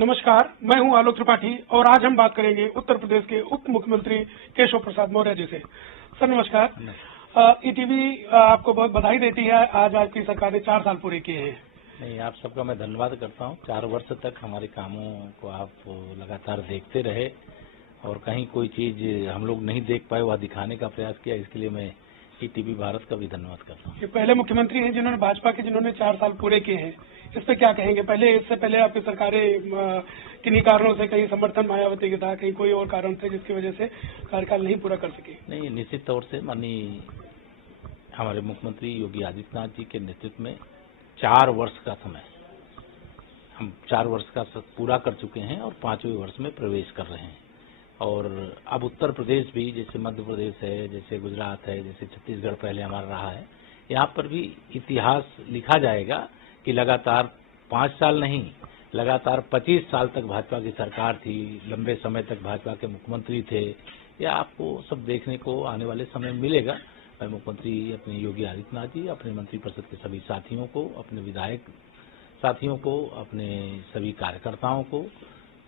नमस्कार, मैं हूं आलोक त्रिपाठी और आज हम बात करेंगे उत्तर प्रदेश के उप मुख्यमंत्री केशव प्रसाद मौर्य जी से। सर नमस्कार। ईटीवी आपको बहुत बधाई देती है, आज आपकी सरकार ने 4 साल पूरे किए हैं। नहीं, आप सबका मैं धन्यवाद करता हूं। 4 वर्ष तक हमारे कामों को आप लगातार देखते रहे और कहीं कोई चीज हम लोग नहीं देख पाए वह दिखाने का प्रयास किया, इसके लिए मैं ईटीवी भारत का भी धन्यवाद करता हूं। ये पहले मुख्यमंत्री हैं जिन्होंने भाजपा के जिन्होंने 4 साल पूरे किए हैं, इस पे क्या कहेंगे? इससे पहले आपकी सरकारें किन्हीं कारणों से, कहीं समर्थन मायावती का था, कहीं कोई और कारण थे जिसकी वजह से कार्यकाल नहीं पूरा कर सके? नहीं, निश्चित तौर से माननीय हमारे मुख्यमंत्री योगी आदित्यनाथ जी के नेतृत्व में 4 वर्ष का समय हम 4 वर्ष का पूरा कर चुके हैं और 5वें वर्ष में प्रवेश कर रहे हैं। और अब उत्तर प्रदेश भी, जैसे मध्य प्रदेश है, जैसे गुजरात है, जैसे छत्तीसगढ़ पहले हमारा रहा है, यहाँ पर भी इतिहास लिखा जाएगा कि लगातार 5 साल नहीं, लगातार 25 साल तक भाजपा की सरकार थी, लंबे समय तक भाजपा के मुख्यमंत्री थे। यह आपको सब देखने को आने वाले समय में मिलेगा। मैं मुख्यमंत्री अपने योगी आदित्यनाथ जी, अपने मंत्रिपरिषद के सभी साथियों को, अपने विधायक साथियों को, अपने सभी कार्यकर्ताओं को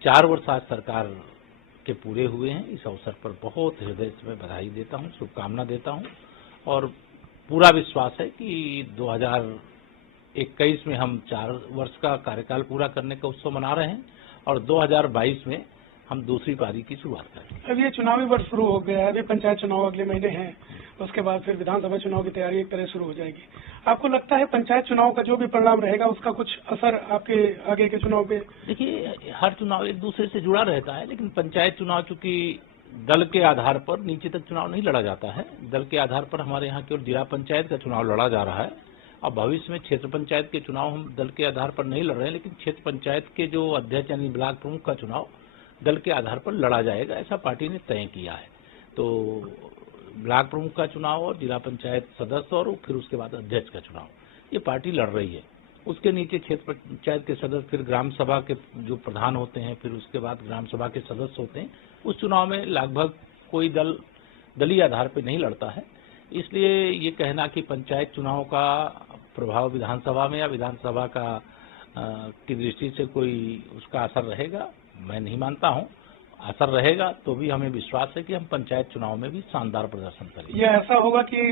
4 वर्ष आज सरकार के पूरे हुए हैं, इस अवसर पर बहुत हृदय से मैं बधाई देता हूं, शुभकामना देता हूं और पूरा विश्वास है कि 2021 में हम 4 वर्ष का कार्यकाल पूरा करने का उत्सव मना रहे हैं और 2022 में हम दूसरी पारी की शुरुआत करेंगे। अब ये चुनावी वर्ष शुरू हो गया है, अभी पंचायत चुनाव अगले महीने हैं, उसके बाद फिर विधानसभा चुनाव की तैयारी एक तरह शुरू हो जाएगी। आपको लगता है पंचायत चुनाव का जो भी परिणाम रहेगा उसका कुछ असर आपके आगे के चुनाव पे? देखिए, हर चुनाव एक दूसरे से जुड़ा रहता है, लेकिन पंचायत चुनाव चूंकि दल के आधार पर नीचे तक चुनाव नहीं लड़ा जाता है, दल के आधार पर हमारे यहाँ केवल जिला पंचायत का चुनाव लड़ा जा रहा है और भविष्य में क्षेत्र पंचायत के चुनाव हम दल के आधार पर नहीं लड़ रहे हैं, लेकिन क्षेत्र पंचायत के जो अध्यक्ष यानी ब्लॉक प्रमुख का चुनाव दल के आधार पर लड़ा जाएगा, ऐसा पार्टी ने तय किया है। तो ब्लॉक प्रमुख का चुनाव और जिला पंचायत सदस्य और फिर उसके बाद अध्यक्ष का चुनाव ये पार्टी लड़ रही है। उसके नीचे क्षेत्र पंचायत के सदस्य, फिर ग्राम सभा के जो प्रधान होते हैं, फिर उसके बाद ग्राम सभा के सदस्य होते हैं। उस चुनाव में लगभग कोई दलीय आधार पर नहीं लड़ता है, इसलिए ये कहना कि पंचायत चुनाव का प्रभाव विधानसभा में या विधानसभा का की दृष्टि से कोई उसका असर रहेगा, मैं नहीं मानता हूं। असर रहेगा तो भी हमें विश्वास है कि हम पंचायत चुनाव में भी शानदार प्रदर्शन करेंगे। ये ऐसा होगा कि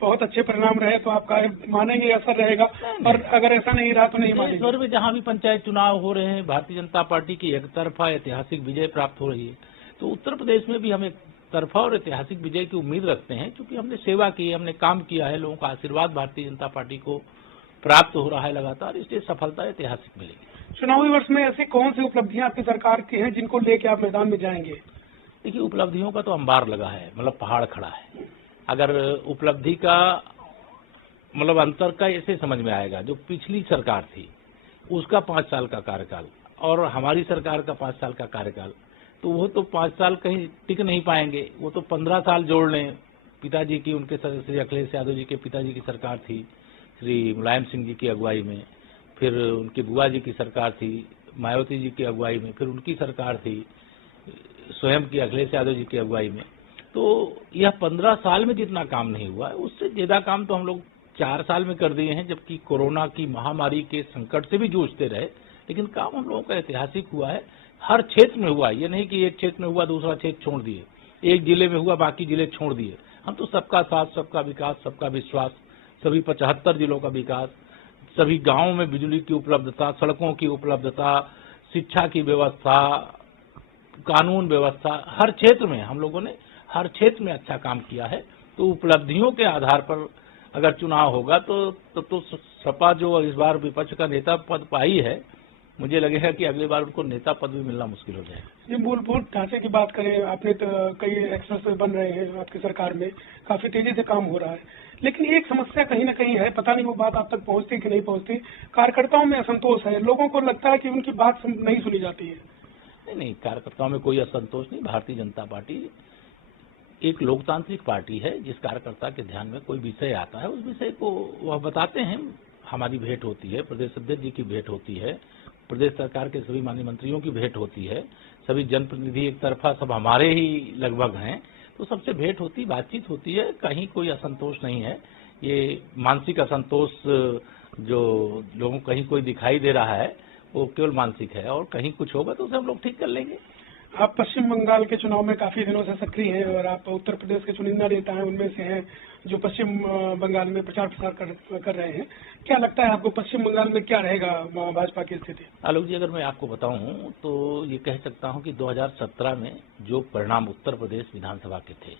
बहुत अच्छे परिणाम रहे तो आप मानेंगे असर रहेगा, और अगर ऐसा नहीं रहा तो नहीं मानेंगे? देश भर में जहां भी पंचायत चुनाव हो रहे हैं, भारतीय जनता पार्टी की एक तरफा ऐतिहासिक विजय प्राप्त हो रही है, तो उत्तर प्रदेश में भी हम एक तरफा और ऐतिहासिक विजय की उम्मीद रखते हैं, क्योंकि हमने सेवा की, हमने काम किया है, लोगों का आशीर्वाद भारतीय जनता पार्टी को प्राप्त हो रहा है लगातार, इसलिए सफलता ऐतिहासिक मिलेगी। चुनावी वर्ष में ऐसी कौन सी उपलब्धियां आपकी सरकार की हैं जिनको लेके आप मैदान में जाएंगे? देखिए, उपलब्धियों का तो अंबार लगा है, मतलब पहाड़ खड़ा है। अगर उपलब्धि का मतलब अंतर का ऐसे समझ में आएगा, जो पिछली सरकार थी उसका 5 साल का कार्यकाल और हमारी सरकार का 5 साल का कार्यकाल, तो वो तो 5 साल कहीं टिक नहीं पाएंगे, वो तो 15 साल जोड़ लें। पिताजी की, उनके श्री अखिलेश यादव जी के पिताजी की सरकार थी, श्री मुलायम सिंह जी की अगुवाई में, फिर उनकी बुआ जी की सरकार थी मायावती जी की अगुवाई में, फिर उनकी सरकार थी स्वयं की अखिलेश यादव जी की अगुवाई में। तो यह 15 साल में जितना काम नहीं हुआ है, उससे ज्यादा काम तो हम लोग 4 साल में कर दिए हैं, जबकि कोरोना की महामारी के संकट से भी जूझते रहे, लेकिन काम हम लोगों का ऐतिहासिक हुआ है। हर क्षेत्र में हुआ है, ये नहीं कि एक क्षेत्र में हुआ दूसरा क्षेत्र छोड़ दिए, एक जिले में हुआ बाकी जिले छोड़ दिए। हम तो सबका साथ, सबका विकास, सबका विश्वास, सभी 75 जिलों का विकास, सभी गांवों में बिजली की उपलब्धता, सड़कों की उपलब्धता, शिक्षा की व्यवस्था, कानून व्यवस्था, हर क्षेत्र में हम लोगों ने हर क्षेत्र में अच्छा काम किया है। तो उपलब्धियों के आधार पर अगर चुनाव होगा तो सपा जो इस बार विपक्ष का नेता पद पाई है, मुझे लगेगा कि अगली बार उनको नेता पद भी मिलना मुश्किल हो जाएगा। ये मूलभूत ढांचे की बात करें, आपने तो कई एक्सप्रेस बन रहे हैं आपकी सरकार में, काफी तेजी से काम हो रहा है, लेकिन एक समस्या कहीं ना कहीं है, पता नहीं वो बात आप तक पहुंचती कि नहीं पहुंचती। कार्यकर्ताओं में असंतोष है, लोगों को लगता है कि उनकी बात नहीं सुनी जाती है। नहीं, कार्यकर्ताओं में कोई असंतोष नहीं। भारतीय जनता पार्टी एक लोकतांत्रिक पार्टी है, जिस कार्यकर्ता के ध्यान में कोई विषय आता है उस विषय को वह बताते हैं। हमारी भेंट होती है, प्रदेश अध्यक्ष जी की भेंट होती है, प्रदेश सरकार के सभी माननीय मंत्रियों की भेंट होती है, सभी जनप्रतिनिधि एक तरफा सब हमारे ही लगभग हैं, तो सबसे भेंट होती, बातचीत होती है, कहीं कोई असंतोष नहीं है। ये मानसिक असंतोष जो लोगों को कहीं कोई दिखाई दे रहा है, वो केवल मानसिक है, और कहीं कुछ होगा तो उसे हम लोग ठीक कर लेंगे। आप पश्चिम बंगाल के चुनाव में काफी दिनों से सक्रिय हैं और आप उत्तर प्रदेश के चुनिंदा नेता हैं, उनमें से हैं जो पश्चिम बंगाल में प्रचार प्रसार कर रहे हैं। क्या लगता है आपको पश्चिम बंगाल में क्या रहेगा भाजपा की स्थिति? आलोक जी, अगर मैं आपको बताऊं तो ये कह सकता हूं कि 2017 में जो परिणाम उत्तर प्रदेश विधानसभा के थे,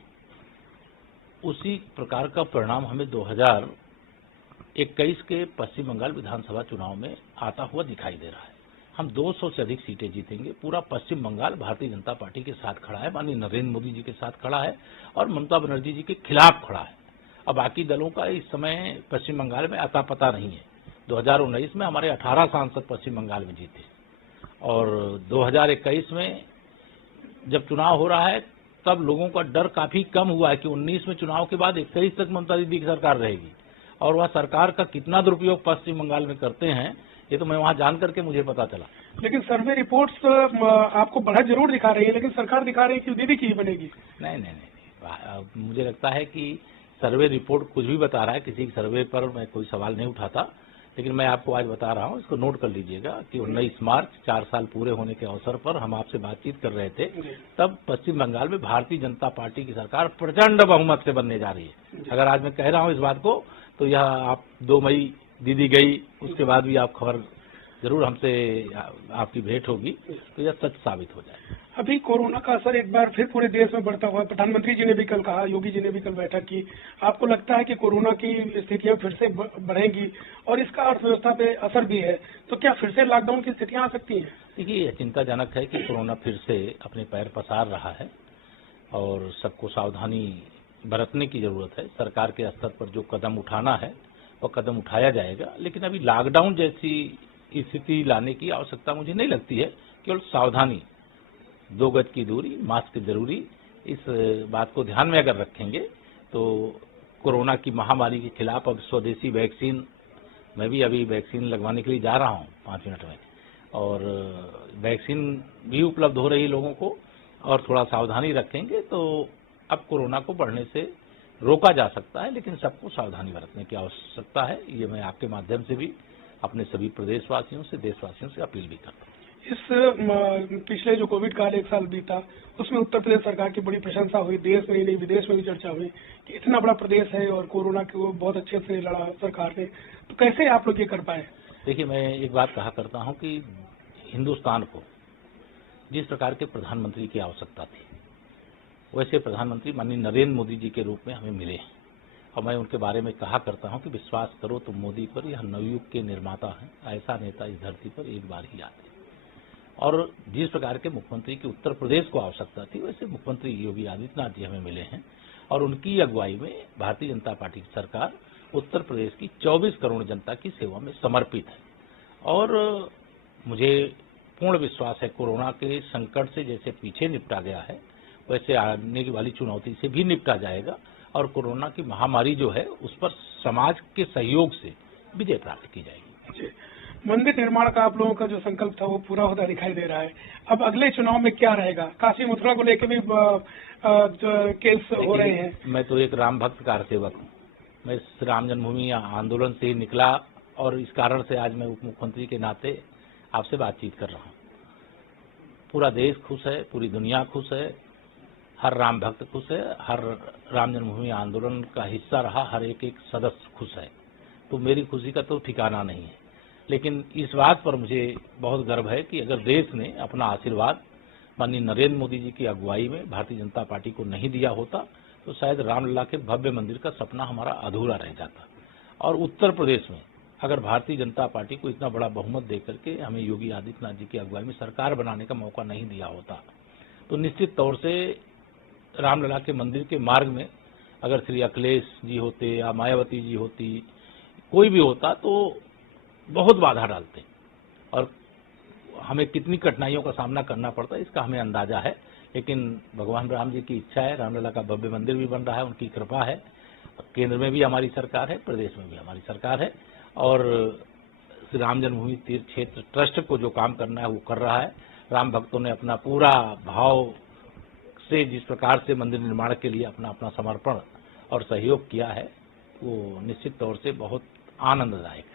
उसी प्रकार का परिणाम हमें 2021 के पश्चिम बंगाल विधानसभा चुनाव में आता हुआ दिखाई दे रहा है। हम 200 से अधिक सीटें जीतेंगे। पूरा पश्चिम बंगाल भारतीय जनता पार्टी के साथ खड़ा है, माननीय नरेंद्र मोदी जी के साथ खड़ा है और ममता बनर्जी जी के खिलाफ खड़ा है। अब बाकी दलों का इस समय पश्चिम बंगाल में अता पता नहीं है। 2019 में हमारे 18 सांसद पश्चिम बंगाल में जीते और 2021 में जब चुनाव हो रहा है तब लोगों का डर काफी कम हुआ है कि 19 में चुनाव के बाद 21 तक ममता दीदी की सरकार रहेगी, और वह सरकार का कितना दुरुपयोग पश्चिम बंगाल में करते हैं ये तो मैं वहां जान करके मुझे पता चला। लेकिन सर्वे रिपोर्ट्स आपको बढ़त जरूर दिखा रही है, लेकिन सरकार दिखा रही है कि दीदी की ही बनेगी। नहीं, मुझे लगता है कि सर्वे रिपोर्ट कुछ भी बता रहा है, किसी सर्वे पर मैं कोई सवाल नहीं उठाता, लेकिन मैं आपको आज बता रहा हूं, इसको नोट कर लीजिएगा कि 19 मार्च 4 साल पूरे होने के अवसर पर हम आपसे बातचीत कर रहे थे, तब पश्चिम बंगाल में भारतीय जनता पार्टी की सरकार प्रचंड बहुमत से बनने जा रही है। अगर आज मैं कह रहा हूं इस बात को तो यह आप 2 मई दीदी गई उसके बाद भी आप खबर जरूर हमसे आपकी भेंट होगी तो यह सच साबित हो जाए। अभी कोरोना का असर एक बार फिर पूरे देश में बढ़ता हुआ है। प्रधानमंत्री जी ने भी कल कहा, योगी जी ने भी कल बैठक की। आपको लगता है कि कोरोना की स्थितियां फिर से बढ़ेंगी और इसका अर्थव्यवस्था पे असर भी है, तो क्या फिर से लॉकडाउन की स्थितियां आ सकती हैं? देखिए, चिंताजनक है कि कोरोना फिर से अपने पैर पसार रहा है और सबको सावधानी बरतने की जरूरत है। सरकार के स्तर पर जो कदम उठाना है वह कदम उठाया जाएगा, लेकिन अभी लॉकडाउन जैसी स्थिति लाने की आवश्यकता मुझे नहीं लगती है। केवल सावधानी, 2 गज की दूरी, मास्क जरूरी, इस बात को ध्यान में अगर रखेंगे तो कोरोना की महामारी के खिलाफ अब स्वदेशी वैक्सीन, मैं भी अभी वैक्सीन लगवाने के लिए जा रहा हूं 5 मिनट में, और वैक्सीन भी उपलब्ध हो रही लोगों को, और थोड़ा सावधानी रखेंगे तो अब कोरोना को बढ़ने से रोका जा सकता है, लेकिन सबको सावधानी बरतने की आवश्यकता है। ये मैं आपके माध्यम से भी अपने सभी प्रदेशवासियों से, देशवासियों से अपील भी करता हूँ। इस पिछले जो कोविड काल 1 साल बीता, उसमें उत्तर प्रदेश सरकार की बड़ी प्रशंसा हुई, देश में ही नहीं विदेश में भी चर्चा हुई कि इतना बड़ा प्रदेश है और कोरोना को बहुत अच्छे से लड़ा सरकार ने, तो कैसे आप लोग ये कर पाए? देखिए, मैं एक बात कहा करता हूँ कि हिंदुस्तान को जिस प्रकार के प्रधानमंत्री की आवश्यकता थी, वैसे प्रधानमंत्री माननीय नरेंद्र मोदी जी के रूप में हमें मिले हैं, और मैं उनके बारे में कहा करता हूं कि विश्वास करो तुम मोदी पर, यह नवयुग के निर्माता हैं, ऐसा नेता इस धरती पर एक बार ही आते। और जिस प्रकार के मुख्यमंत्री की उत्तर प्रदेश को आवश्यकता थी, वैसे मुख्यमंत्री योगी आदित्यनाथ जी हमें मिले हैं, और उनकी अगुवाई में भारतीय जनता पार्टी की सरकार उत्तर प्रदेश की 24 करोड़ जनता की सेवा में समर्पित है। और मुझे पूर्ण विश्वास है कोरोना के संकट से जैसे पीछे निपटा गया है, वैसे आने वाली चुनौती से भी निपटा जाएगा, और कोरोना की महामारी जो है उस पर समाज के सहयोग से विजय प्राप्त की जाएगी। मंदिर निर्माण का आप लोगों का जो संकल्प था वो पूरा होता दिखाई दे रहा है। अब अगले चुनाव में क्या रहेगा? काशी मथुरा को लेकर भी केस हो रहे हैं। मैं तो एक राम भक्त कार सेवक हूँ। मैं इस राम जन्मभूमि आंदोलन से ही निकला, और इस कारण से आज मैं उप मुख्यमंत्री के नाते आपसे बातचीत कर रहा हूँ। पूरा देश खुश है, पूरी दुनिया खुश है, हर राम भक्त खुश है, हर राम जन्मभूमि आंदोलन का हिस्सा रहा हर एक सदस्य खुश है। तो मेरी खुशी का तो ठिकाना नहीं है, लेकिन इस बात पर मुझे बहुत गर्व है कि अगर देश ने अपना आशीर्वाद माननीय नरेंद्र मोदी जी की अगुवाई में भारतीय जनता पार्टी को नहीं दिया होता तो शायद रामलला के भव्य मंदिर का सपना हमारा अधूरा रह जाता। और उत्तर प्रदेश में अगर भारतीय जनता पार्टी को इतना बड़ा बहुमत देकर के हमें योगी आदित्यनाथ जी की अगुवाई में सरकार बनाने का मौका नहीं दिया होता, तो निश्चित तौर से रामलला के मंदिर के मार्ग में अगर श्री अखिलेश जी होते या मायावती जी होती, कोई भी होता, तो बहुत बाधा डालते और हमें कितनी कठिनाइयों का सामना करना पड़ता है इसका हमें अंदाजा है। लेकिन भगवान राम जी की इच्छा है, रामलला का भव्य मंदिर भी बन रहा है, उनकी कृपा है। केंद्र में भी हमारी सरकार है, प्रदेश में भी हमारी सरकार है, और श्री राम जन्मभूमि तीर्थ क्षेत्र ट्रस्ट को जो काम करना है वो कर रहा है। राम भक्तों ने अपना पूरा भाव से जिस प्रकार से मंदिर निर्माण के लिए अपना अपना समर्पण और सहयोग किया है वो निश्चित तौर से बहुत आनंददायक है।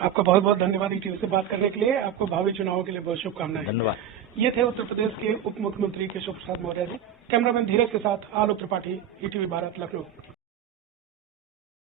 आपका बहुत बहुत धन्यवाद ईटीवी से बात करने के लिए। आपको भावी चुनावों के लिए बहुत शुभकामनाएं। धन्यवाद। ये थे उत्तर प्रदेश के उप मुख्यमंत्री केशव प्रसाद मौर्य जी। कैमरामैन धीरज के साथ आलोक त्रिपाठी, ईटीवी भारत, लखनऊ।